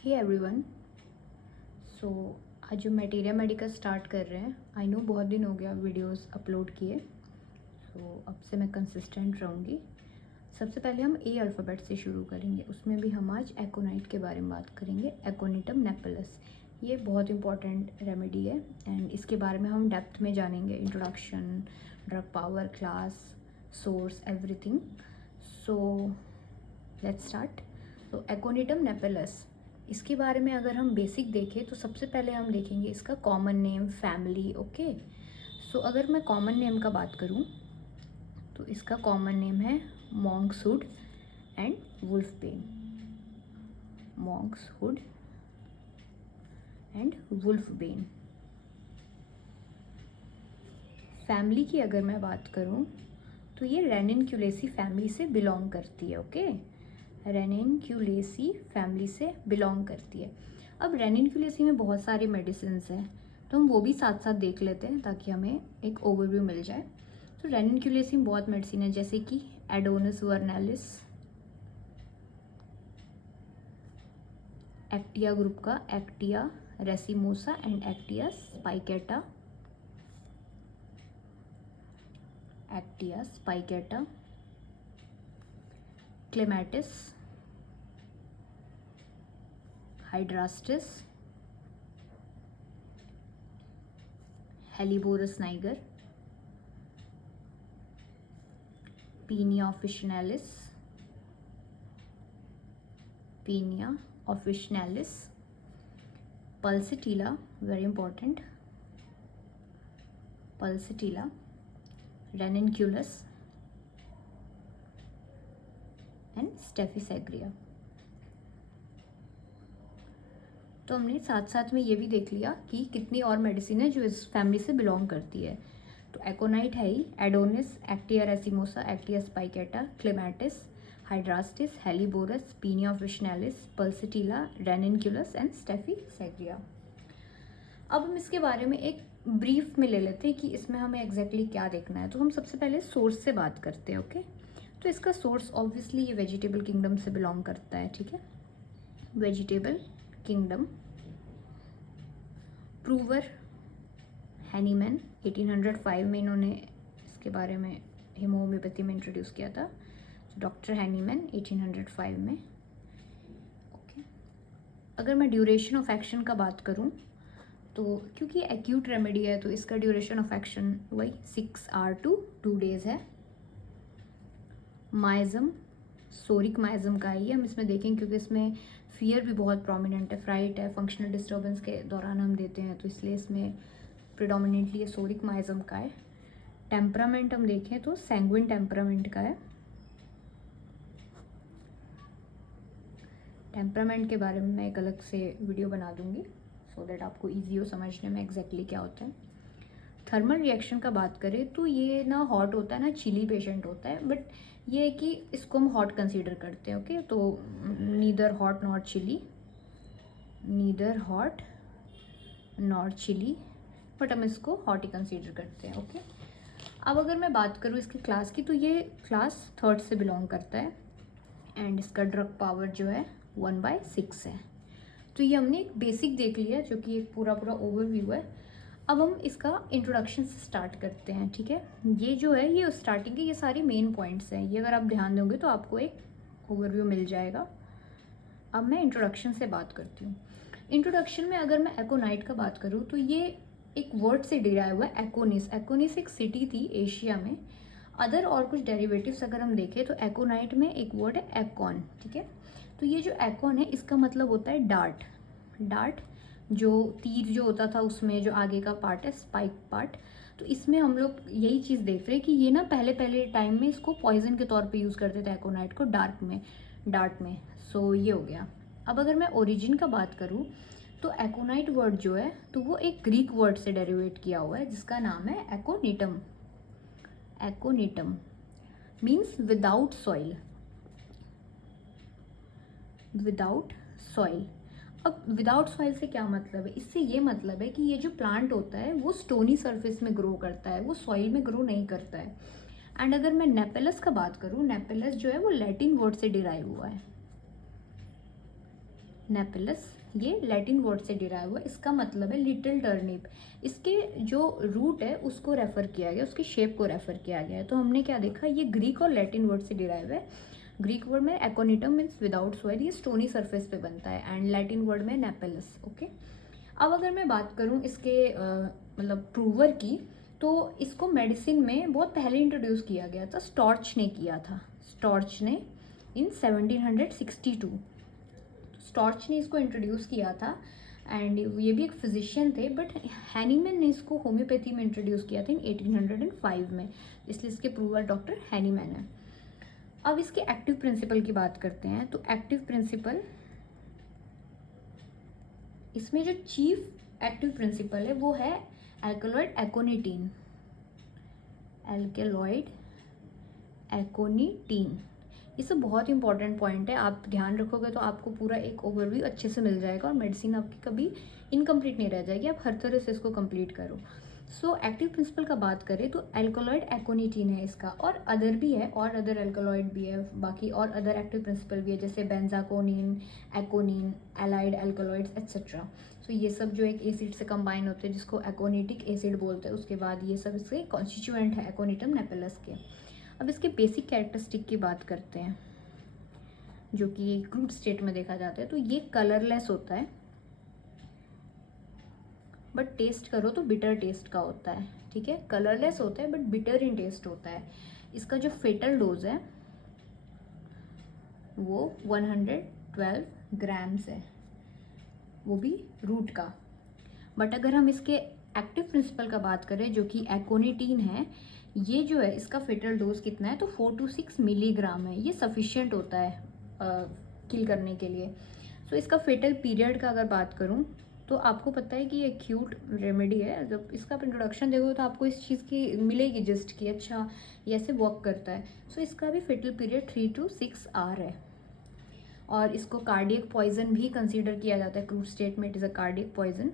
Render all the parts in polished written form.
Hey everyone. सो आज जो materia Medica start कर रहे हैं, आई नो बहुत दिन हो गया वीडियोस अपलोड किए, सो अब से मैं कंसिस्टेंट रहूँगी। सबसे पहले हम ए अल्फ़ाबेट से शुरू करेंगे, उसमें भी हम आज एकोनाइट के बारे में बात करेंगे, एकोनिटम नेपेलस। ये बहुत इंपॉर्टेंट रेमेडी है एंड इसके बारे में हम डेप्थ में जानेंगे, introduction, drug power, class, source, everything. So let's start. तो एकोनिटम नेपेलस, इसके बारे में अगर हम बेसिक देखें तो सबसे पहले हम देखेंगे इसका कॉमन नेम, फैमिली। ओके, सो अगर मैं कॉमन नेम का बात करूं तो इसका कॉमन नेम है मॉन्क्सहुड एंड वुल्फबेन। मॉन्क्सहुड एंड वुल्फबेन। फैमिली की अगर मैं बात करूं तो ये रेनिनक्यूलेसी फैमिली से बिलोंग करती है। ओके, रेनिनक्यूलेसी फैमिली से बिलोंग करती है। अब रेनिनक्यूलेसी में बहुत सारे मेडिसिन हैं, तो हम वो भी साथ साथ देख लेते हैं ताकि हमें एक ओवरव्यू मिल जाए। तो रेनिनक्यूलेसी में बहुत मेडिसिन है, जैसे कि एडोनस वर्नैलिस, एक्टिया ग्रुप का Actaea racemosa and Actaea spicata, Actaea spicata, Clematis, Hydrastis, Helleborus niger, Paeonia officinalis, Paeonia officinalis, Pulsatilla, very important, Pulsatilla, Ranunculus and Staphysagria. तो हमने साथ साथ में ये भी देख लिया कि कितनी और मेडिसिन है जो इस फैमिली से बिलोंग करती है। तो एकोनाइट है ही, Adonis, Actaea racemosa, Actaea spicata, Clematis, Hydrastis, Helleborus, Paeonia officinalis, Pulsatilla, Ranunculus and Staphysagria. अब हम इसके बारे में एक ब्रीफ में ले लेते हैं कि इसमें हमें एग्जैक्टली क्या देखना है। तो हम सबसे पहले सोर्स से बात करते हैं। ओके, तो इसका सोर्स ऑब्वियसली ये वेजिटेबल किंगडम से बिलोंग करता है। ठीक है, वेजिटेबल किंगडम। प्रूवर हैनीमैन, 1805 में इन्होंने इसके बारे में होम्योपैथी में इंट्रोड्यूस किया था। डॉक्टर हैनीमैन 1805 में। ओके, अगर मैं ड्यूरेशन ऑफ एक्शन का बात करूं तो क्योंकि एक्यूट रेमेडी है तो इसका ड्यूरेशन ऑफ एक्शन वही 6 आवर टू 2 डेज है। माइजम, सोरिक माइजम का ही हम इसमें देखेंगे क्योंकि इसमें फियर भी बहुत प्रोमिनेंट है, फ्राइट है, फंक्शनल डिस्टर्बेंस के दौरान हम देते हैं, तो इसलिए इसमें प्रिडोमिनेंटली ये सोरिक माइजम का है। टेम्परामेंट हम देखें तो सैंग्विन टेम्परामेंट का है। टेम्परामेंट के बारे में मैं एक अलग से वीडियो बना दूंगी सो दैट आपको ईजी हो समझने में एग्जैक्टली क्या होता है। थर्मल रिएक्शन का बात करें तो ये ना हॉट होता है ना चिली पेशेंट होता है, बट ये है कि इसको हम हॉट कंसीडर करते हैं। ओके, तो neither hot not chilly, neither hot not chilly, but हम इसको हॉट ही कंसीडर करते हैं। ओके, अब अगर मैं बात करूँ इसकी क्लास की तो ये क्लास 3rd से बिलोंग करता है एंड इसका ड्रग पावर जो है 1/6 है। तो ये हमने एक बेसिक देख लिया जो कि एक पूरा ओवरव्यू है। अब हम इसका इंट्रोडक्शन से स्टार्ट करते हैं। ठीक है, ये जो है ये स्टार्टिंग के ये सारी मेन पॉइंट्स हैं, ये अगर आप ध्यान दोगे तो आपको एक ओवरव्यू मिल जाएगा। अब मैं इंट्रोडक्शन से बात करती हूँ। इंट्रोडक्शन में अगर मैं एकोनाइट का बात करूँ तो ये एक वर्ड से डिराइव हुआ है, एकोनिस। एकोनिस एक सिटी थी एशिया में। अदर और कुछ डेरिवेटिव्स अगर हम देखें तो एकोनाइट में एक वर्ड है एकॉन। ठीक है, तो ये जो एकॉन है इसका मतलब होता है डार्ट। डार्ट जो तीर जो होता था उसमें जो आगे का पार्ट है, स्पाइक पार्ट। तो इसमें हम लोग यही चीज़ देख रहे हैं कि ये ना पहले टाइम में इसको पॉइजन के तौर पे यूज़ करते थे एकोनाइट को, डार्ट में। सो ये हो गया। अब अगर मैं ओरिजिन का बात करूँ तो एकोनाइट वर्ड जो है तो वो एक ग्रीक वर्ड से डेरिवेट किया हुआ है जिसका नाम है aconitum. Aconitum means without soil, without soil. अब विदाउट सॉइल से क्या मतलब है? इससे ये मतलब है कि ये जो प्लांट होता है वो स्टोनी सरफेस में ग्रो करता है, वो सॉइल में ग्रो नहीं करता है। एंड अगर मैं नेपेलस का बात करूँ, नेपेलस जो है वो लैटिन वर्ड से डिराइव हुआ है। नेपिलस, ये लैटिन वर्ड से डिराइव हुआ, इसका मतलब है लिटिल टर्निप। इसके जो रूट है उसको रेफर किया गया, उसकी शेप को रेफर किया गया है। तो हमने क्या देखा, ये ग्रीक और लैटिन वर्ड से डिराइव है। ग्रीक वर्ड में एकोनिटम मीन्स विदाउट सॉइल, ये स्टोनी सरफेस पे बनता है, एंड लैटिन वर्ड में नेपिलस। ओके, अब अगर मैं बात करूँ इसके मतलब प्रूवर की, तो इसको मेडिसिन में बहुत पहले इंट्रोड्यूस किया गया था, स्टॉर्च ने किया था। स्टॉर्च ने इन 1762 स्टॉर्च ने इसको इंट्रोड्यूस किया था, एंड ये भी एक फिजिशियन थे, बट हैनीमैन ने इसको होम्योपैथी में इंट्रोड्यूस किया था इन 1805 में, इसलिए इसके प्रूवर डॉक्टर हैनीमैन है। अब इसके एक्टिव प्रिंसिपल की बात करते हैं। तो एक्टिव प्रिंसिपल, इसमें जो चीफ एक्टिव प्रिंसिपल है वो है एल्कलॉइड एकोनिटीन। एल्केलॉइड एकोनिटीन, ये सब बहुत इंपॉर्टेंट पॉइंट है, आप ध्यान रखोगे तो आपको पूरा एक ओवरव्यू अच्छे से मिल जाएगा और मेडिसिन आपकी कभी इनकम्प्लीट नहीं रह जाएगी, आप हर तरह से इसको कंप्लीट करो। सो एक्टिव प्रिंसिपल का बात करें तो एल्कोलॉइड एकोनिटीन है इसका, और अदर भी है, और अदर एल्कोलॉइड भी है बाकी, और अदर एक्टिव प्रिंसिपल भी है जैसे बेंजाकोनिन, एकोनिन, एलाइड एल्कोलॉइड्स एक्सेट्रा। सो ये सब जो एक एसिड से कंबाइन होते हैं जिसको एकोनिटिक एसिड बोलते हैं, उसके बाद ये सब इसके कॉन्स्टिट्यूएंट है एकोनिटम नेपिलस के। अब इसके बेसिक कैरेक्टरिस्टिक की बात करते हैं जो कि क्रूड स्टेट में देखा जाता है। तो ये कलरलेस होता है, बट टेस्ट करो तो बिटर टेस्ट का होता है, ठीक है। कलरलेस होता है बट बिटर इन टेस्ट होता है। इसका जो फेटल डोज है वो 112 ग्राम्स है, वो भी रूट का। बट अगर हम इसके एक्टिव प्रिंसिपल का बात करें जो कि एकोनिटीन है, ये जो है इसका फेटल डोज कितना है, तो 4 to 6 मिलीग्राम है, ये सफिशिएंट होता है किल करने के लिए। सो इसका फेटल पीरियड का अगर बात करूँ तो आपको पता है कि ये एक्यूट रेमेडी है, जब इसका आप इंट्रोडक्शन देखोगे तो आपको इस चीज़ की मिलेगी जस्ट कि अच्छा ये ऐसे वर्क करता है। सो इसका भी फेटल पीरियड 3 to 6 आवर है, और इसको कार्डियक पॉइजन भी कंसीडर किया जाता है क्रूड स्टेट में, it is a cardiac poison.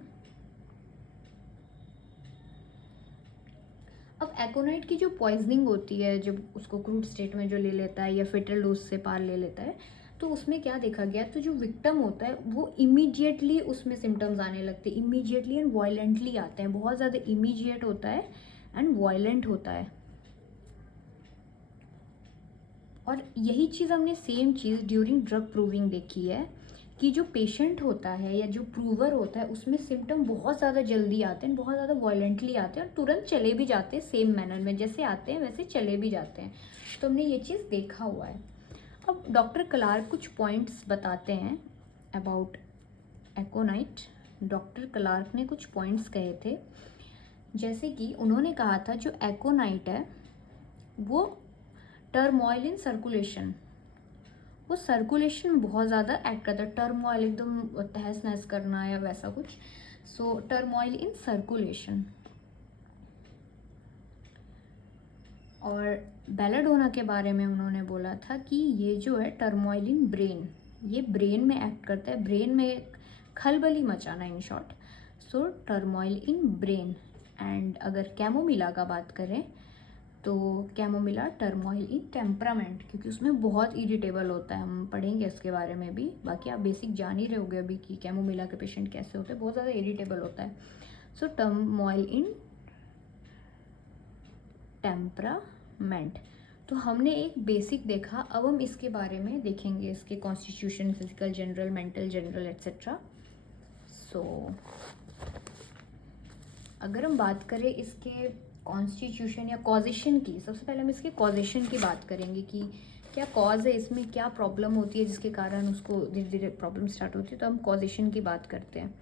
अब एकोनाइट की जो पॉइजनिंग होती है जब उसको क्रूड स्टेट में जो ले लेता है या फेटल डोज से पार ले लेता है, तो उसमें क्या देखा गया, तो जो विक्टिम होता है वो इमीडिएटली उसमें सिम्टम्स आने लगते हैं, इमीडिएटली एंड वायलेंटली आते हैं, बहुत ज़्यादा इमीडिएट होता है एंड वायलेंट होता है। और यही चीज़ हमने सेम चीज़ ड्यूरिंग ड्रग प्रूविंग देखी है कि जो पेशेंट होता है या जो प्रूवर होता है उसमें सिम्टम बहुत ज़्यादा जल्दी आते हैं, बहुत ज़्यादा वायलेंटली आते हैं और तुरंत चले भी जाते हैं, सेम मैनर में जैसे आते हैं वैसे चले भी जाते हैं। तो हमने ये चीज़ देखा हुआ है। अब डॉक्टर क्लार्क कुछ पॉइंट्स बताते हैं अबाउट एकोनाइट। डॉक्टर क्लार्क ने कुछ पॉइंट्स कहे थे, जैसे कि उन्होंने कहा था जो एकोनाइट है वो टर्मोइल इन सर्कुलेशन, वो सर्कुलेशन में बहुत ज़्यादा एक्ट करता है। टर्मोइल एकदम तहस नहस करना या वैसा कुछ, सो टर्मोइल इन सर्कुलेशन। और बेलाडोना के बारे में उन्होंने बोला था कि ये जो है टर्मोइल इन ब्रेन, ये ब्रेन में एक्ट करता है, ब्रेन में खलबली मचाना in short. So turmoil in brain. And अगर कैमोमिला का बात करें तो कैमोमिला टर्मोइल इन टेम्परामेंट, क्योंकि उसमें बहुत इरिटेबल होता है, हम पढ़ेंगे इसके बारे में भी, बाकी आप बेसिक जान ही रहे होगे अभी कि कैमोमिला के पेशेंट कैसे होते हैं, बहुत ज़्यादा इरिटेबल होता है। सो टर्मोइल इन टेम्परामेंट। तो हमने एक बेसिक देखा, अब हम इसके बारे में देखेंगे, इसके constitution, physical general, mental general etcetera. So अगर हम बात करें इसके कॉन्स्टिट्यूशन या कॉजेशन की, सबसे पहले हम इसके कॉजेशन की बात करेंगे कि क्या कॉज है, इसमें क्या प्रॉब्लम होती है जिसके कारण उसको धीरे धीरे प्रॉब्लम स्टार्ट होती है। तो हम कॉजेशन की बात करते हैं।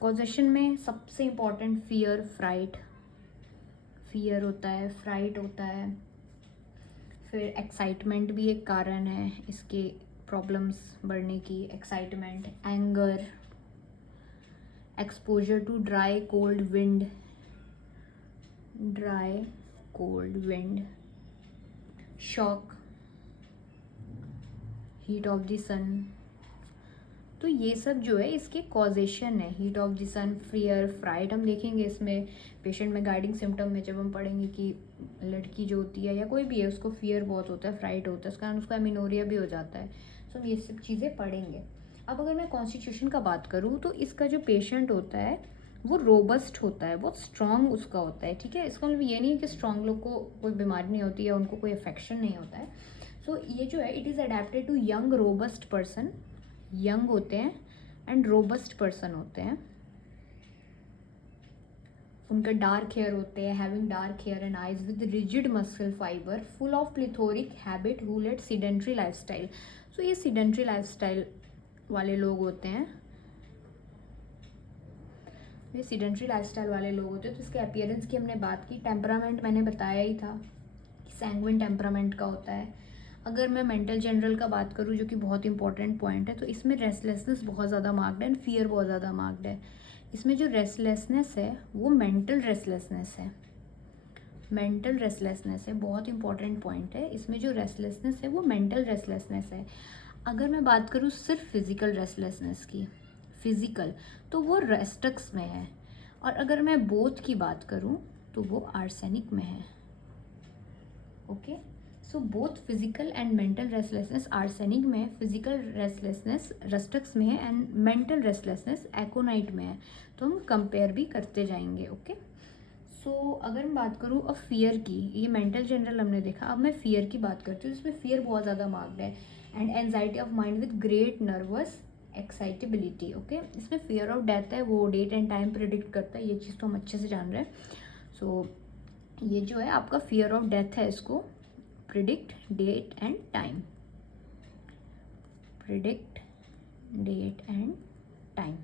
कॉजेशन में सबसे इम्पॉर्टेंट फियर, फ्राइट, फियर होता है, फ्राइट होता है, फिर एक्साइटमेंट भी एक कारण है इसके प्रॉब्लम्स बढ़ने की, excitement, anger, exposure to dry cold wind, dry cold wind, shock, heat of the sun. तो ये सब जो है इसके कॉजेशन है। Heat of the sun, fear, fright हम देखेंगे इसमें पेशेंट में गाइडिंग सिम्टम में, जब हम पढ़ेंगे कि लड़की जो होती है या कोई भी है उसको फियर बहुत होता है, फ्राइट होता है, उस कारण उसका एमिनोरिया भी हो जाता है। सो हम ये सब चीज़ें पढ़ेंगे। अब अगर मैं कॉन्स्टिट्यूशन का बात करूँ तो इसका जो पेशेंट होता है वो रोबस्ट होता है, बहुत स्ट्रांग उसका होता है, ठीक है। इसका मतलब ये नहीं है कि स्ट्रांग लोग को कोई बीमारी नहीं होती है, उनको कोई अफेक्शन नहीं होता है। सो ये जो है it is adapted to young robust person, young होते हैं एंड रोबस्ट पर्सन होते हैं। उनका डार्क हेयर होते हैं, having dark hair and eyes with rigid muscle fibre, full of plethoric habit, who led sedentary lifestyle. So ये sedentary lifestyle वाले लोग होते हैं, ये सीडेंट्री लाइफस्टाइल वाले लोग होते हैं। तो इसके अपीयरेंस की हमने बात की। टेम्परामेंट मैंने बताया ही था कि सैंग्विन टेम्परामेंट का होता है। अगर मैं मेंटल जनरल का बात करूँ, जो कि बहुत इंपॉर्टेंट पॉइंट है, तो इसमें रेस्टलेसनेस बहुत ज़्यादा मार्क्ड है एंड फियर बहुत ज़्यादा मार्क्ड है। इसमें जो रेस्टलेसनेस है वो मेंटल रेस्टलेसनेस है, मेंटल रेस्टलेसनेस है, बहुत इंपॉर्टेंट पॉइंट है। इसमें जो रेस्टलेसनेस है वो मेंटल रेस्टलेसनेस है। अगर मैं बात करूँ सिर्फ फिजिकल रेस्टलेसनेस की, फिजिकल, तो वो रेस्टक्स में है। और अगर मैं बोथ की बात करूँ तो वो आर्सेनिक में है। Okay, so both physical and mental restlessness arsenic में है, फिजिकल रेस्टलेसनेस रेस्टक्स में है एंड मेंटल रेस्टलेसनेस एकोनाइट में है। तो हम कंपेयर भी करते जाएंगे। ओके, सो अगर मैं बात करूँ अब फियर की, ये मेंटल जनरल हमने देखा, अब मैं फियर की बात करती हूँ। इसमें फियर बहुत ज़्यादा मार्क्ड है and anxiety of mind with great nervous excitability. Okay, इसमें फियर ऑफ डेथ है, वो डेट एंड टाइम प्रिडिक्ट करता है, ये चीज़ तो हम अच्छे से जान रहे हैं। सो ये जो है आपका फियर ऑफ डेथ है, इसको predict date and time, predict date and time.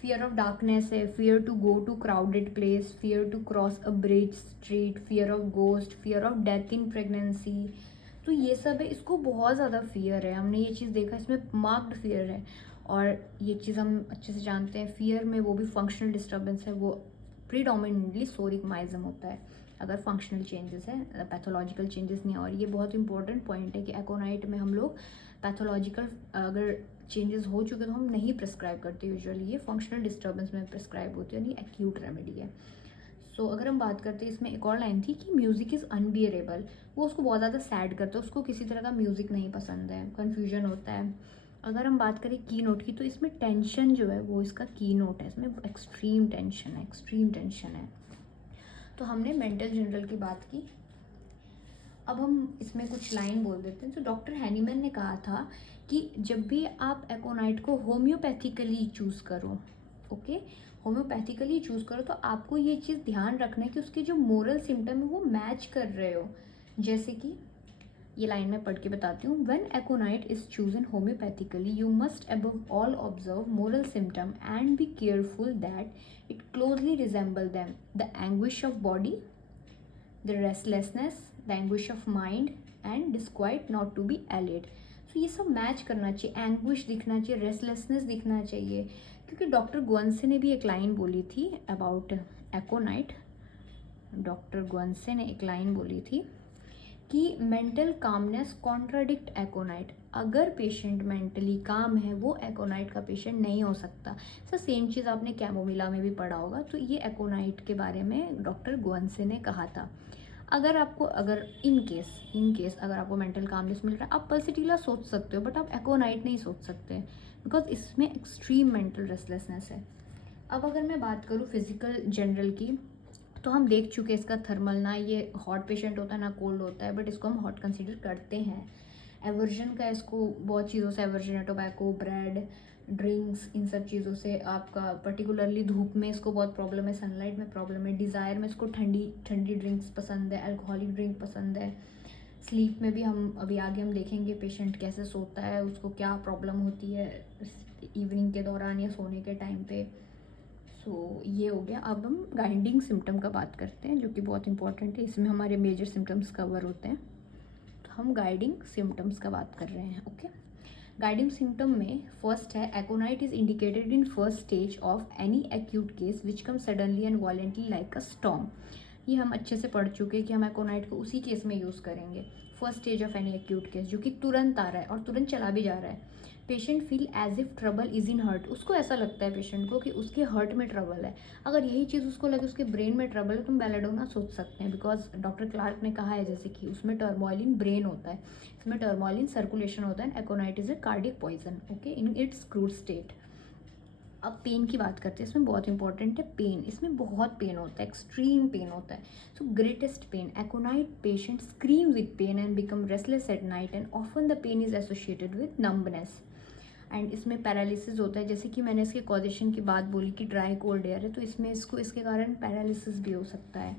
Fear of darkness है, fear to go to crowded place, fear to cross a bridge street, fear of ghost, fear of death in pregnancy. तो ये सब है, इसको बहुत ज़्यादा fear है, हमने ये चीज़ देखा, इसमें मार्क्ड फियर है। और ये चीज़ हम अच्छे से जानते हैं, फियर में वो भी फंक्शनल डिस्टर्बेंस है, वो प्रीडोमिनेटली सोरिक माइज्म होता है अगर फंक्शनल चेंजेस है, पैथोलॉजिकल चेंजेस नहीं है। और ये बहुत इंपॉर्टेंट पॉइंट है कि एकोनाइट में हम लोग पैथोलॉजिकल अगर चेंजेस हो चुके तो हम नहीं प्रिस्क्राइब करते यूजुअली, ये फंक्शनल डिस्टर्बेंस में प्रिस्क्राइब होती है, यानी एक्यूट रेमेडी है। सो अगर हम बात करते हैं, इसमें एक और लाइन थी कि म्यूज़िक इज़ अनबियरेबल, वो उसको बहुत ज़्यादा सैड करता है, उसको किसी तरह का म्यूज़िक नहीं पसंद है, कन्फ्यूजन होता है। अगर हम बात करें की नोट की, तो इसमें टेंशन जो है वो इसका की नोट है, इसमें एक्सट्रीम टेंशन है, एक्सट्रीम टेंशन है। तो हमने मेंटल जनरल की बात की। अब हम इसमें कुछ लाइन बोल देते हैं। तो डॉक्टर हैनीमैन ने कहा था कि जब भी आप एकोनाइट को होम्योपैथिकली चूज़ करो, ओके, होम्योपैथिकली चूज़ करो, तो आपको ये चीज़ ध्यान रखना है कि उसके जो मोरल सिम्टम है वो मैच कर रहे हो। जैसे कि ये लाइन मैं पढ़ के बताती हूँ। When aconite is chosen homeopathically, you must above all observe moral symptom and be careful that it closely resemble them, the anguish of body, the restlessness, the anguish of mind and disquiet not to be allayed. So ये सब match करना चाहिए, anguish दिखना चाहिए, restlessness दिखना चाहिए। क्योंकि doctor ग्वंसे ने भी एक लाइन बोली थी अबाउट एकोनाइट, डॉक्टर ग्वंसे ने एक लाइन बोली थी कि मेंटल कामनेस कॉन्ट्राडिक्ट एकोनाइट, अगर पेशेंट मेंटली काम है वो एकोनाइट का पेशेंट नहीं हो सकता। सर सेम चीज़ आपने कैमोमिला में भी पढ़ा होगा। तो ये एकोनाइट के बारे में डॉक्टर ग्वंसे ने कहा था। अगर आपको, अगर इन केस अगर आपको मेंटल कामनेस मिल रहा है, आप पल्सिटिला सोच सकते हो, बट आप एकोनाइट नहीं सोच सकते, बिकॉज इसमें एक्सट्रीम मेंटल रेस्टलेसनेस है। अब अगर मैं बात करूँ फिजिकल जनरल की, तो हम देख चुके हैं इसका थर्मल, ना ये हॉट पेशेंट होता है ना कोल्ड होता है, बट इसको हम हॉट कंसीडर करते हैं। एवर्जन का, इसको बहुत चीज़ों से एवर्जन है, टोबैको, ब्रेड, ड्रिंक्स, इन सब चीज़ों से आपका, पर्टिकुलरली धूप में इसको बहुत प्रॉब्लम है, सनलाइट में प्रॉब्लम है। डिज़ायर में इसको ठंडी ड्रिंक्स पसंद है, अल्कोहलिक ड्रिंक पसंद है। स्लीप में भी हम अभी आगे हम देखेंगे पेशेंट कैसे सोता है, उसको क्या प्रॉब्लम होती है इवनिंग के दौरान या सोने के टाइम पे। सो ये हो गया। अब हम गाइडिंग सिम्टम का बात करते हैं, जो कि बहुत इंपॉर्टेंट है, इसमें हमारे मेजर सिम्टम्स कवर होते हैं। तो हम गाइडिंग सिम्टम्स का बात कर रहे हैं। ओके, गाइडिंग सिम्टम में फर्स्ट है aconite is indicated in first stage of any acute case which come suddenly and voluntarily like a storm. ये हम अच्छे से पढ़ चुके हैं कि हम एकोनाइट को उसी केस में यूज़ करेंगे, first stage of any acute case, जो कि तुरंत आ रहा है और तुरंत चला भी जा रहा है। Patient feel as if trouble is in heart, उसको ऐसा लगता है पेशेंट को कि उसके हर्ट में ट्रबल है। अगर यही चीज़ उसको लगे उसके ब्रेन में ट्रबल है, तुम बेलाडोना सोच सकते हैं, बिकॉज डॉक्टर क्लार्क ने कहा है जैसे कि उसमें टर्मोइल इन ब्रेन होता है, इसमें टर्मोइल इन सर्कुलेशन होता है। Aconite is a cardiac poison, okay, in its crude state. अब पेन की बात करते हैं, इसमें बहुत इंपॉर्टेंट है पेन। इसमें बहुत पेन होता है, एक्सट्रीम पेन होता है। So greatest pain, aconite patient scream with pain and become restless at night and often the pain is associated with numbness. And इसमें पैरालिसिस होता है, जैसे कि मैंने इसके कॉजेशन की बात बोली कि ड्राई कोल्ड एयर है, तो इसमें इसके कारण पैरालिसिस भी हो सकता है।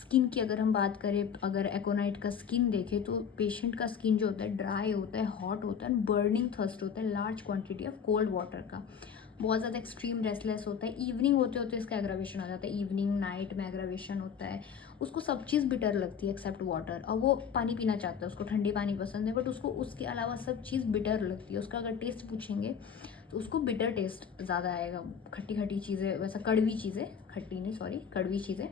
स्किन की अगर हम बात करें, अगर एकोनाइट का स्किन देखें तो पेशेंट का स्किन जो होता है ड्राई होता है, हॉट होता है, बर्निंग थर्स्ट होता है, large quantity of cold water का, बहुत ज़्यादा एक्सट्रीम रेस्टलेस होता है। इवनिंग होते होते इसका एग्रावेशन आ जाता है, इवनिंग नाइट में एग्रावेशन होता है। उसको सब चीज़ बिटर लगती है एक्सेप्ट वाटर, और वो पानी पीना चाहता है, उसको ठंडी पानी पसंद है, बट उसको उसके अलावा सब चीज़ बिटर लगती है। उसका अगर टेस्ट पूछेंगे तो उसको बिटर टेस्ट ज़्यादा आएगा, खट्टी खट्टी चीज़ें, वैसा कड़वी चीज़ें, खट्टी नहीं सॉरी कड़वी चीज़ें।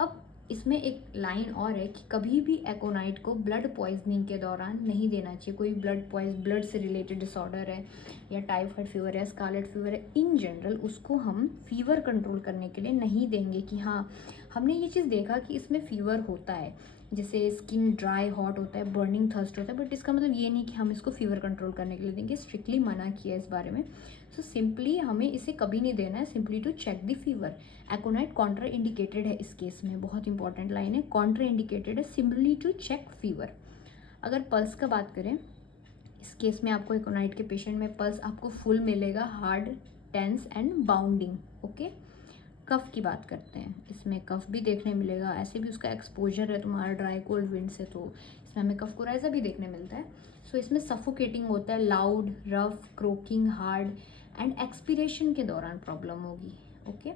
अब इसमें एक लाइन और है कि कभी भी एकोनाइट को ब्लड पॉइजनिंग के दौरान नहीं देना चाहिए। कोई ब्लड से रिलेटेड डिसऑर्डर है या टाइफाइड फीवर है, स्कारलेट फीवर है, इन जनरल उसको हम फीवर कंट्रोल करने के लिए नहीं देंगे कि हाँ हमने ये चीज़ देखा कि इसमें फीवर होता है, जैसे स्किन ड्राई हॉट होता है, बर्निंग थर्स्ट होता है, बट इसका मतलब ये नहीं कि हम इसको फीवर कंट्रोल करने के लिए देंगे। स्ट्रिक्टली मना किया है इस बारे में। सो सिंपली हमें इसे कभी नहीं देना है, simply to check the fever. Aconite contra indicated है इस केस में, बहुत इंपॉर्टेंट लाइन है, कॉन्ट्रा इंडिकेटेड है सिंपली टू चेक फीवर। अगर पल्स का बात करें, इस केस में आपको एकोनाइट के पेशेंट में पल्स आपको फुल मिलेगा, hard, tense and bounding, okay. Cough की बात करते हैं, इसमें कफ भी देखने मिलेगा, ऐसे भी उसका एक्सपोजर है तुम्हारा ड्राई कोल्ड विंड से, तो इसमें हमें कफ कोराइजा भी देखने मिलता है। सो इसमें सफोकेटिंग होता है, loud, rough, croaking, hard and expiration के दौरान प्रॉब्लम होगी, ओके।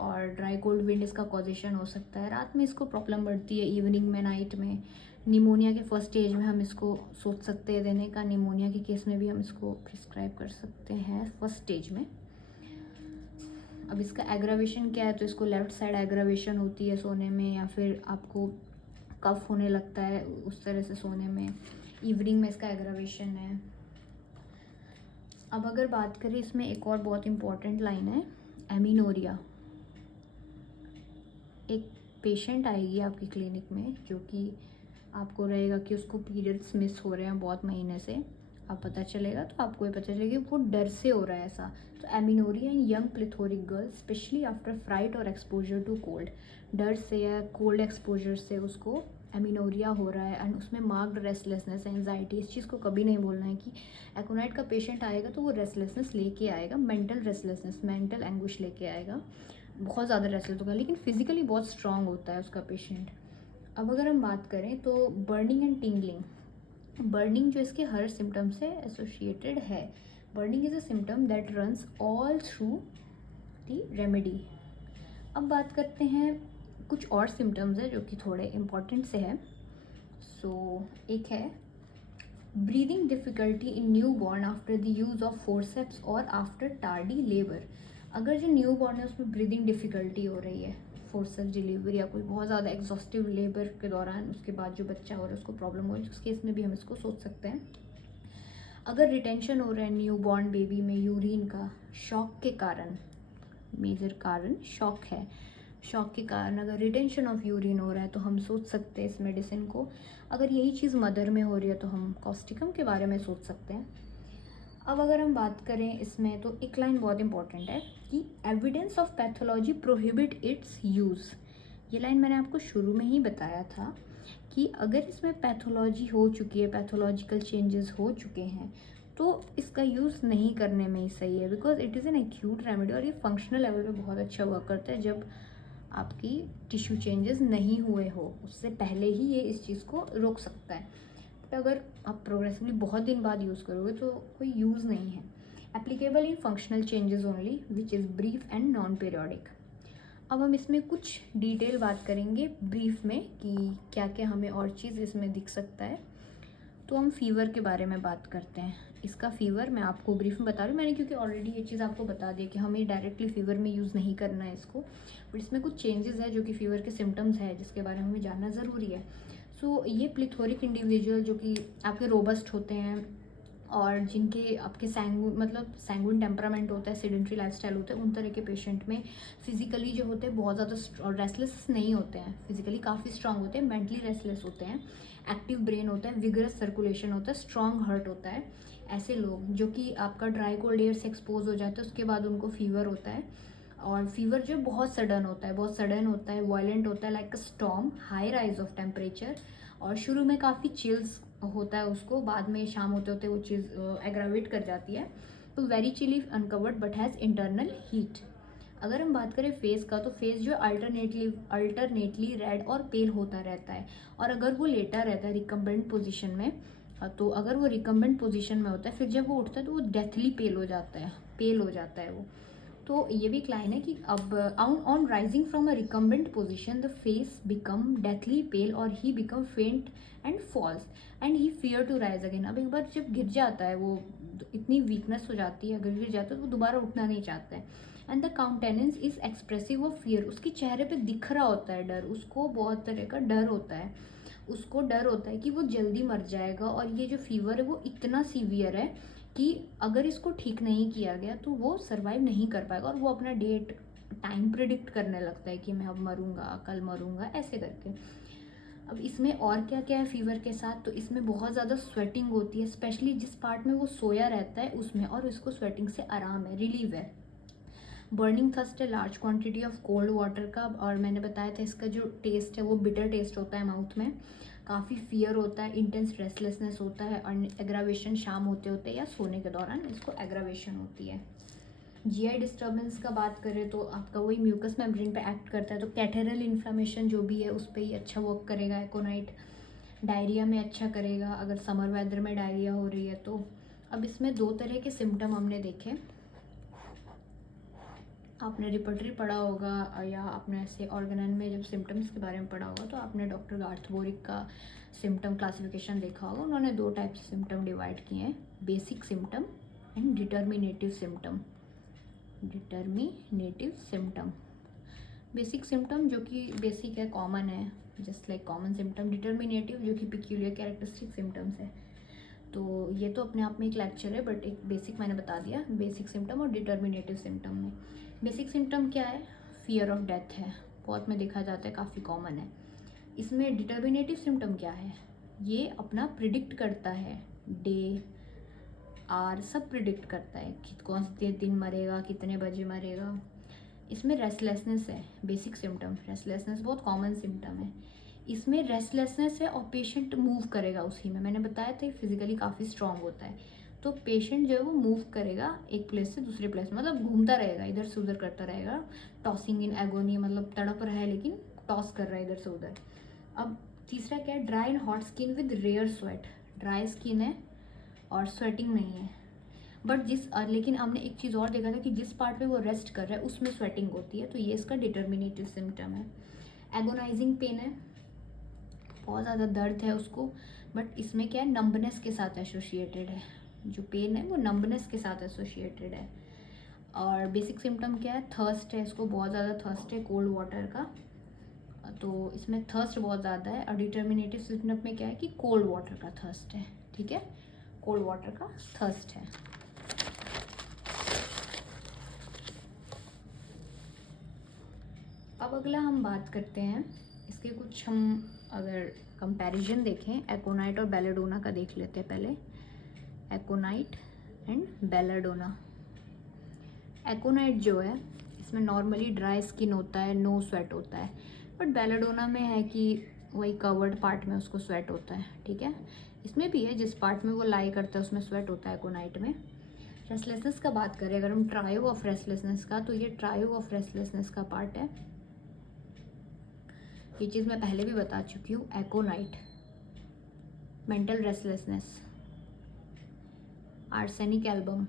और ड्राई कोल्ड विंड इसका कॉजेशन हो सकता है, रात में इसको प्रॉब्लम बढ़ती है, इवनिंग में, नाइट में। निमोनिया के फर्स्ट स्टेज में हम इसको सोच सकते हैं देने का, निमोनिया के केस में भी हम इसको प्रिस्क्राइब कर सकते हैं फर्स्ट स्टेज में। अब इसका एग्रावेशन क्या है, तो इसको लेफ्ट साइड एग्रावेशन होती है सोने में, या फिर आपको कफ होने लगता है उस तरह से सोने में, इवनिंग में इसका एग्रावेशन है। अब अगर बात करें, इसमें एक और बहुत इंपॉर्टेंट लाइन है, एमिनोरिया। एक पेशेंट आएगी आपकी क्लिनिक में जो कि आपको रहेगा कि उसको पीरियड्स मिस हो रहे हैं बहुत महीने से, आप पता चलेगा तो आपको ये पता चलेगा वो डर से हो रहा है ऐसा। तो amenorrhoea in young plethoric girls specially after fright और एक्सपोजर टू कोल्ड, डर से या कोल्ड एक्सपोजर से उसको एमिनोरिया हो रहा है, एंड उसमें मार्क्ड रेस्टलेसनेस, एंजाइटी। इस चीज़ को कभी नहीं बोलना है कि एकोनाइट का पेशेंट आएगा तो वो रेस्टलेसनेस लेके आएगा, मेंटल रेस्टलेसनेस, मेंटल एंग्विश लेके आएगा, बहुत ज़्यादा रेस्टलेस होगा, लेकिन फिजिकली बहुत स्ट्रांग होता है उसका पेशेंट। अब अगर हम बात करें तो बर्निंग एंड टिंगलिंग, बर्निंग जो इसके हर सिम्टम से एसोसिएटेड है। Burning is a symptom that runs all through the remedy. अब बात करते हैं कुछ और सिम्टम्स है जो कि थोड़े इम्पॉर्टेंट से है। एक है breathing difficulty in new born after the use of forceps और आफ्टर टार्डी लेबर। अगर जो न्यू बॉर्न है उसमें ब्रीदिंग डिफ़िकल्टी हो रही है, फोर्सेप्स डिलीवरी या कोई बहुत ज़्यादा एग्जॉस्टिव लेबर के दौरान उसके बाद जो बच्चा हो रहा है उसको प्रॉब्लम हो रही है, उस केस में भी हम इसको सोच सकते हैं। अगर रिटेंशन हो रहा है न्यू बॉर्न बेबी में यूरिन का, शॉक के कारण, मेजर कारण शॉक है, शॉक के कारण अगर रिटेंशन ऑफ यूरिन हो रहा है तो हम सोच सकते हैं इस मेडिसिन को। अगर यही चीज़ मदर में हो रही है तो हम कॉस्टिकम के बारे में सोच सकते हैं। अब अगर हम बात करें इसमें तो एक लाइन बहुत इंपॉर्टेंट है कि evidence of pathology prohibit it's use. ये लाइन मैंने आपको शुरू में ही बताया था कि अगर इसमें पैथोलॉजी हो चुकी है, पैथोलॉजिकल चेंजेस हो चुके हैं, तो इसका यूज़ नहीं करने में ही सही है, because it is an acute remedy और ये फंक्शनल लेवल पे बहुत अच्छा वर्क करता है। जब आपकी टिश्यू चेंजेस नहीं हुए हो उससे पहले ही ये इस चीज़ को रोक सकता है, बट अगर आप प्रोग्रेसिवली बहुत दिन बाद यूज़ करोगे तो कोई यूज़ नहीं है। Applicable in functional changes only which is brief and non periodic. अब हम इसमें कुछ डिटेल बात करेंगे ब्रीफ में कि क्या क्या हमें और चीज़ इसमें दिख सकता है। तो हम फीवर के बारे में बात करते हैं। इसका फीवर मैं आपको ब्रीफ में बता रही हूँ मैंने, क्योंकि ऑलरेडी ये चीज़ आपको बता दी कि हमें डायरेक्टली फीवर में यूज़ नहीं करना है इसको, बट इसमें कुछ चेंजेस है जो कि फीवर के सिम्टम्स है जिसके बारे में हमें जानना ज़रूरी है। ये प्लिथोरिक इंडिविजुअल जो कि आपके रोबस्ट होते हैं, और जिनके आपके सैंगुइन टेम्परामेंट होता है, सेडेंट्री लाइफस्टाइल होता है, उन तरह के पेशेंट में फिजिकली जो होते हैं बहुत ज़्यादा रेस्टलेस नहीं होते हैं, फिजिकली काफ़ी स्ट्रांग होते हैं, मेंटली रेस्टलेस होते हैं, एक्टिव ब्रेन होता है, विगरस सर्कुलेशन होता है, स्ट्रांग हार्ट होता है। ऐसे लोग जो कि आपका ड्राई कोल्ड एयर से एक्सपोज हो जाते हैं, उसके बाद उनको फीवर होता है, और फीवर जो बहुत सडन होता है, बहुत सडन होता है, वायलेंट होता है, like a storm, high rise of temperature, और शुरू में काफ़ी चिल्स होता है उसको, बाद में शाम होते होते वो चीज़ एग्रावेट कर जाती है। तो very chilly uncovered but has internal heat. अगर हम बात करें फेस का, तो फेस जो अल्टरनेटली रेड और पेल होता रहता है, और अगर वो लेटा रहता है रिकम्बेंट पोजीशन में, तो अगर वो रिकम्बेंट पोजीशन में होता है, फिर जब वो उठता है तो वो डेथली पेल हो जाता है वो। तो ये भी एक लाइन है कि अब on rising from a recumbent position the face become deathly pale और he become faint and falls and he fear to rise again. अब एक बार जब गिर जाता है वो, इतनी वीकनेस हो जाती है, अगर गिर जाता है तो वो दोबारा उठना नहीं चाहता है। And the countenance is expressive of fear, उसके चेहरे पे दिख रहा होता है डर, उसको बहुत तरह का डर होता है, उसको डर होता है कि वो जल्दी मर जाएगा, और ये जो फीवर है वो इतना सीवियर है कि अगर इसको ठीक नहीं किया गया तो वो सर्वाइव नहीं कर पाएगा, और वो अपना डेट टाइम प्रिडिक्ट करने लगता है कि मैं अब मरूंगा, कल मरूंगा, ऐसे करके। अब इसमें और क्या क्या है फीवर के साथ, तो इसमें बहुत ज़्यादा स्वेटिंग होती है, स्पेशली जिस पार्ट में वो सोया रहता है उसमें, और इसको स्वेटिंग से आराम है, रिलीव है। बर्निंग थर्स्ट है, large quantity of cold water का, और मैंने बताया था इसका जो टेस्ट है वो बिटर टेस्ट होता है माउथ में, काफ़ी फियर होता है, इंटेंस रेस्टलेसनेस होता है, और एग्रावेशन शाम होते होते या सोने के दौरान इसको एग्रावेशन होती है। जीआई डिस्टर्बेंस का बात करें तो आपका वही म्यूकस मेम्ब्रेन पे एक्ट करता है, तो कैटेरल इन्फ्लामेशन जो भी है उस पर ही अच्छा वर्क करेगा एकोनाइट। डायरिया में अच्छा करेगा अगर समर वेदर में डायरिया हो रही है तो। अब इसमें दो तरह के सिम्टम हमने देखे, आपने रिपर्टरी पढ़ा होगा या आपने ऐसे ऑर्गेनन में जब सिम्टम्स के बारे में पढ़ा होगा तो आपने डॉक्टर गार्थबोरिक का सिम्टम क्लासिफिकेशन देखा होगा। उन्होंने दो टाइप से सिम्टम डिवाइड किए हैं, basic symptom and determinative symptom. Basic symptom जो कि बेसिक है, कॉमन है, just like common symptom. Determinative जो कि पिक्यूलियर कैरेक्टरिस्टिक सिम्टम्स है। तो ये तो अपने आप में एक लेक्चर है, बट एक बेसिक मैंने बता दिया बेसिक सिम्टम और डिटर्मिनेटिव सिम्टम में। बेसिक सिम्टम क्या है, फियर ऑफ डेथ है, बहुत में देखा जाता है, काफ़ी कॉमन है। इसमें डिटर्मिनेटिव सिम्टम क्या है, ये अपना प्रिडिक्ट करता है, डे आर सब प्रिडिक्ट करता है कि कौन से दिन मरेगा, कितने बजे मरेगा। इसमें रेस्टलेसनेस है, बेसिक सिम्टम रेस्टलेसनेस बहुत कॉमन सिम्टम है। इसमें रेस्टलेसनेस है और पेशेंट मूव करेगा उसी में, मैंने बताया था फिजिकली काफ़ी स्ट्रांग होता है, तो पेशेंट जो है वो मूव करेगा एक प्लेस से दूसरे प्लेस में, मतलब घूमता रहेगा, इधर से उधर करता रहेगा, टॉसिंग इन एगोनी, मतलब तड़प रहा है लेकिन टॉस कर रहा है इधर से उधर। अब तीसरा क्या है, dry and hot skin with rare sweat, dry skin है और स्वेटिंग नहीं है, बट लेकिन हमने एक चीज़ और देखा था कि जिस पार्ट पे वो रेस्ट कर रहा है उसमें स्वेटिंग होती है, तो ये इसका डिटर्मिनेटिव सिम्टम है। एगोनाइजिंग पेन है, बहुत ज़्यादा दर्द है उसको, बट इसमें क्या है, नंबनेस के साथ एसोसिएटेड है, जो पेन है वो नंबनेस के साथ एसोसिएटेड है। और बेसिक सिम्टम क्या है, थर्स्ट है, इसको बहुत ज़्यादा थर्स्ट है कोल्ड वाटर का, तो इसमें थर्स्ट बहुत ज़्यादा है। और डिटर्मिनेटिव सिम्टम में क्या है कि कोल्ड वाटर का थर्स्ट है, ठीक है, कोल्ड वाटर का थर्स्ट है। अब अगला हम बात करते हैं इसके कुछ, हम अगर कंपैरिजन देखें एकोनाइट और बेलाडोना का देख लेते हैं पहले। एकोनाइट एंड बेलाडोना। एकोनाइट जो है इसमें नॉर्मली ड्राई स्किन होता है, नो स्वेट होता है, बट बेलाडोना में है कि वही कवर्ड पार्ट में उसको स्वेट होता है, ठीक है। इसमें भी है जिस पार्ट में वो लाई करता है उसमें स्वेट होता है एकोनाइट में। रेस्टलेसनेस का बात करें अगर हम ट्रायो ऑफ रेस्टलेसनेस का, तो ये ट्रायो ऑफ रेस्टलेसनेस का पार्ट है, ये चीज़ मैं पहले भी बता चुकी हूँ। Aconite mental restlessness, arsenic album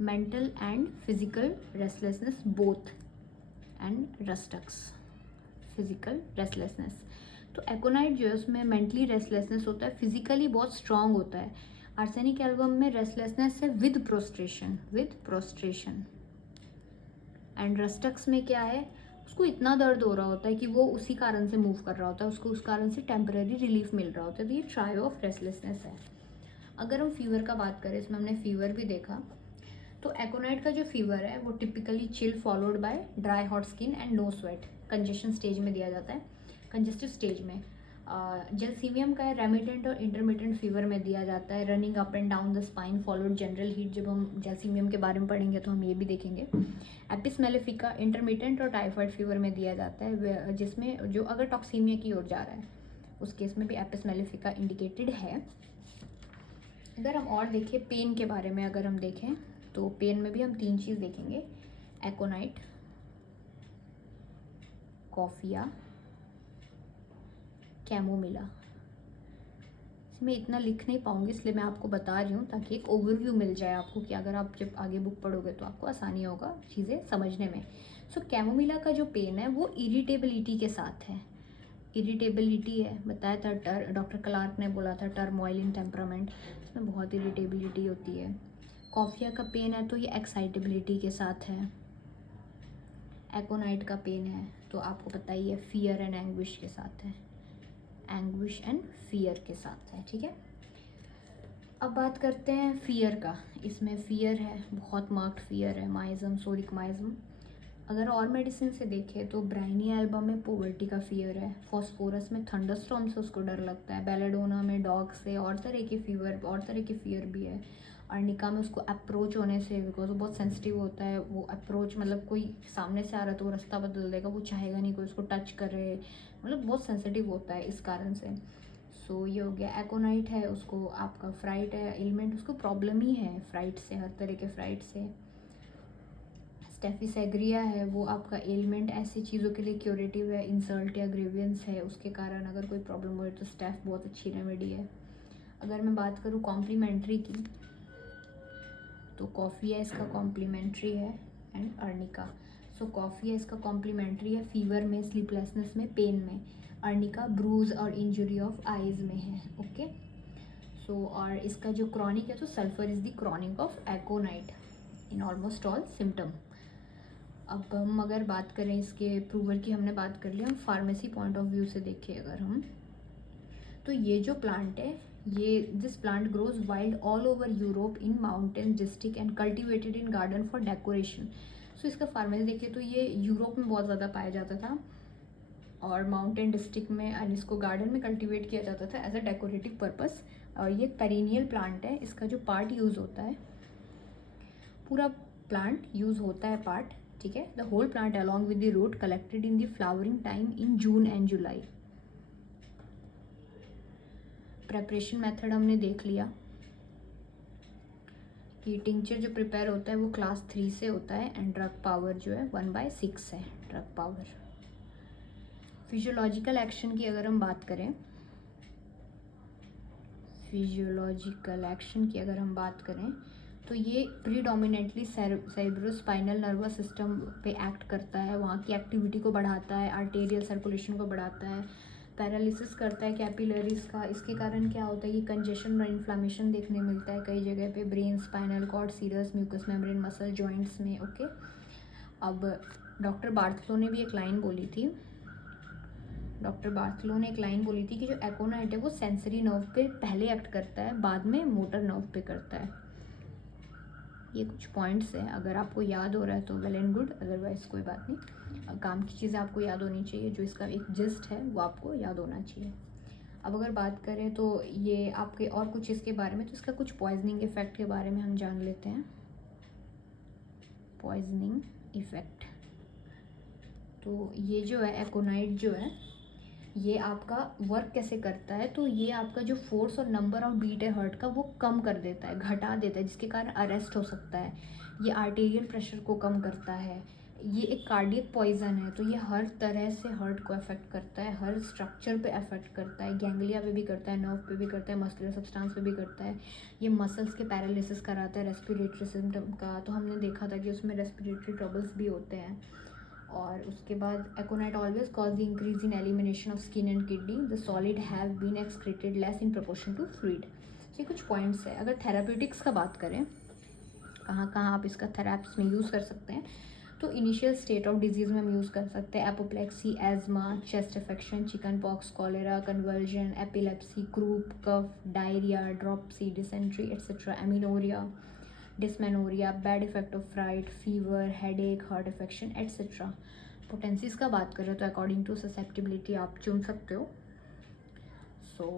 mental and physical restlessness both, and rhus tox physical restlessness. तो एकोनाइट जो है उसमें मेंटली रेस्टलेसनेस होता है, फिजिकली बहुत स्ट्रांग होता है। आर्सेनिक एल्बम में रेस्टलेसनेस है विद प्रोस्ट्रेशन। एंड रस्टक्स में क्या है, उसको इतना दर्द हो रहा होता है कि वो उसी कारण से मूव कर रहा होता है, उसको उस कारण से टेम्पररी रिलीफ मिल रहा होता है, तो ये ट्रायो ऑफ रेस्टलेसनेस है। अगर हम फीवर का बात करें, इसमें हमने फीवर भी देखा, तो एकोनाइट का जो फीवर है वो typically chill followed by dry hot skin and no sweat, congestion stage में दिया जाता है, कंजेस्टिव स्टेज में। जेलसीमियम का है रेमिटेंट और इंटरमिटेंट फीवर में दिया जाता है, running up and down the spine followed general heat. जब हम जेलसीमियम के बारे में पढ़ेंगे तो हम ये भी देखेंगे। एपिस मेलेफिका इंटरमिटेंट और टाइफाइड फीवर में दिया जाता है, जिसमें जो अगर टॉक्सीमिया की ओर जा रहा है उस केस में भी एपिस मेलेफिका इंडिकेटेड है। अगर हम और देखें पेन के बारे में, अगर हम देखें तो पेन में भी हम 3 चीज़ देखेंगे, एकोनाइट, कॉफिया, कैमोमिला। मैं इतना लिख नहीं पाऊंगी इसलिए मैं आपको बता रही हूँ ताकि एक ओवरव्यू मिल जाए आपको कि अगर आप जब आगे बुक पढ़ोगे तो आपको आसानी होगा चीज़ें समझने में। सो कैमोमिला का जो पेन है वो इरिटेबिलिटी के साथ है, इरिटेबिलिटी है, बताया था डॉक्टर क्लार्क ने बोला था टर्मोइल इन टेम्परामेंट, इसमें बहुत इरिटेबिलिटी होती है। कॉफिया का पेन है तो ये एक्साइटेबिलिटी के साथ है। एकोनाइट का पेन है तो आपको पता ही है फियर एंड एंग्विश के साथ है, एंग्विश एंड फियर के साथ है, ठीक है। अब बात करते हैं फियर का। इसमें फियर है, बहुत मार्क्ड फियर है, माइज्म, सोरिक माइज्म। अगर और मेडिसिन से देखें तो ब्राइनी एल्बा में पोवर्टी का फियर है, फॉस्फोरस में थंडरस्टॉर्म से उसको डर लगता है, बेलाडोना में डॉग से और तरह के फीवर, और तरह के फियर भी है। अर्निका में उसको अप्रोच होने से, बिकॉज वो बहुत सेंसिटिव होता है, वो अप्रोच मतलब कोई सामने से आ रहा है तो वो रास्ता बदल देगा, वो चाहेगा नहीं कोई उसको टच करे, मतलब बहुत सेंसिटिव होता है इस कारण से। सो ये हो गया। एकोनाइट है, उसको आपका फ्राइट है, एलिमेंट उसको प्रॉब्लम ही है फ्राइट से, हर तरह के फ्राइट से। स्टेफिस एग्रिया है, वो आपका एलिमेंट ऐसी चीज़ों के लिए क्यूरेटिव है, इंसल्ट या ग्रेवियंस है उसके कारण अगर कोई प्रॉब्लम हो तो स्टेफ बहुत अच्छी रेमेडी है। अगर मैं बात करूँ कॉम्प्लीमेंट्री की तो कॉफ़िया इसका कॉम्प्लीमेंट्री है एंड अर्निका। सो कॉफ़िया इसका कॉम्प्लीमेंट्री है फीवर में, स्लीपलेसनेस में, पेन में। अर्निका ब्रूज और इंजरी ऑफ आइज़ में है, ओके। सो और इसका जो क्रॉनिक है तो sulphur is the chronic of aconite in almost all symptom. अब हम अगर बात करें इसके प्रूवर की, हमने बात कर ली, हम फार्मेसी पॉइंट ऑफ व्यू से देखें अगर हम, तो ये जो प्लांट है, ये this plant grows wild all over Europe in mountain district and cultivated in garden for decoration. So इसका फार्मेसी देखें तो ये यूरोप में बहुत ज़्यादा पाया जाता था और माउंटेन डिस्ट्रिक्ट में, एंड इसको गार्डन में कल्टिवेट किया जाता था एज अ डेकोरेटिव पर्पस। और ये पेरिनियल प्लांट है, इसका जो पार्ट यूज़ होता है, पूरा प्लांट यूज़ होता है पार्ट, ठीक है। The whole plant along with the root collected in the flowering time in June and July. Preparation method हमने देख लिया कि टिंचर जो प्रिपेयर होता है वो क्लास 3 से होता है एंड ड्रग पावर जो है 1/6 है ड्रग पावर। फिजियोलॉजिकल एक्शन की अगर हम बात करें, फिजियोलॉजिकल एक्शन की अगर हम बात करें तो ये प्रीडोमिनेटली सेरेब्रोस्पाइनल नर्वस सिस्टम पे एक्ट करता है, वहाँ की एक्टिविटी को बढ़ाता है, आर्टेरियल सर्कुलेशन को बढ़ाता है, पैरालिसिस करता है कैपिलरीज का। इसके कारण क्या होता है, ये कंजेशन और इन्फ्लामेशन देखने मिलता है कई जगह पे, brain, spinal cord, serous, mucous membrane, muscle, joints में, ओके। अब डॉक्टर बार्थलो ने भी एक लाइन बोली थी, डॉक्टर बार्थलो ने एक लाइन बोली थी कि जो एकोनाइट है वो सेंसरी नर्व पे पहले एक्ट करता है, बाद में मोटर नर्व पे करता है। ये कुछ पॉइंट्स हैं, अगर आपको याद हो रहा है तो वेल एंड गुड, अदरवाइज कोई बात नहीं। काम की चीज़ें आपको याद होनी चाहिए, जो इसका एक जिस्ट है वो आपको याद होना चाहिए। अब अगर बात करें तो ये आपके और कुछ इसके बारे में, तो इसका कुछ पॉइजनिंग इफेक्ट के बारे में हम जान लेते हैं। पॉइजनिंग इफेक्ट, तो ये जो है एकोनाइट जो है ये आपका वर्क कैसे करता है, तो ये आपका जो फोर्स और नंबर ऑफ बीट है हार्ट का वो कम कर देता है, घटा देता है, जिसके कारण अरेस्ट हो सकता है। ये आर्टेरियल प्रेशर को कम करता है, ये एक कार्डियक पॉइजन है, तो ये हर तरह से हार्ट को अफेक्ट करता है, हर स्ट्रक्चर पे अफेक्ट करता है, गैंग्लिया पे भी करता है, नर्व पे भी करता है, मस्कुलर सब्सटेंस पे भी करता है। ये मसल्स के पैरालिसिस कराता है, रेस्पिरेटरी सिस्टम का, तो हमने देखा था कि उसमें रेस्पिरेटरी ट्रबल्स भी होते हैं। और उसके बाद aconite always cause the increase in elimination of skin and kidney, the solid have been excreted less in proportion to fluid. ये कुछ पॉइंट्स है। अगर थेराप्यूटिक्स का बात करें, कहाँ कहाँ आप इसका थेराप्स में यूज़ कर सकते हैं, तो इनिशियल स्टेट ऑफ डिजीज़ में हम यूज़ कर सकते हैं apoplexy, asthma, chest infection, chicken pox, cholera, conversion, epilepsy, croup, cough, diarrhoea, dropsy, dysentery etcetera, amenorrhoea, dysmenorrhoea, bad effect of fright, fever, headache, heart infection etcetera. Potencies का बात करें तो according to susceptibility आप चुन सकते हो। सो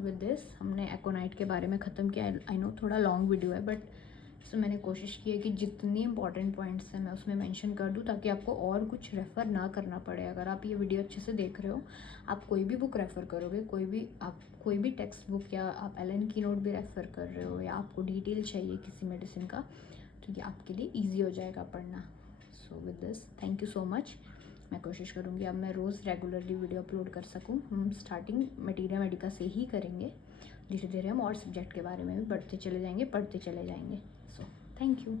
विद दिस हमने एकोनाइट के बारे में ख़त्म किया। आई नो थोड़ा लॉन्ग वीडियो है, बट इसमें मैंने कोशिश की है कि जितनी इंपॉर्टेंट पॉइंट्स हैं मैं उसमें मेंशन कर दूं, ताकि आपको और कुछ रेफ़र ना करना पड़े। अगर आप ये वीडियो अच्छे से देख रहे हो, आप कोई भी बुक रेफ़र करोगे, कोई भी टेक्स्ट बुक, या आप एलन की नोट भी रेफ़र कर रहे हो, या आपको डिटेल चाहिए किसी मेडिसिन का, तो ये आपके लिए ईजी हो जाएगा पढ़ना। So with this thank you so much. मैं कोशिश करूँगी अब मैं रोज़ रेगुलरली वीडियो अपलोड कर सकूँ। हम स्टार्टिंग मटीरिया मेडिका से ही करेंगे, धीरे धीरे हम और सब्जेक्ट के बारे में भी पढ़ते चले जाएंगे। So thank you.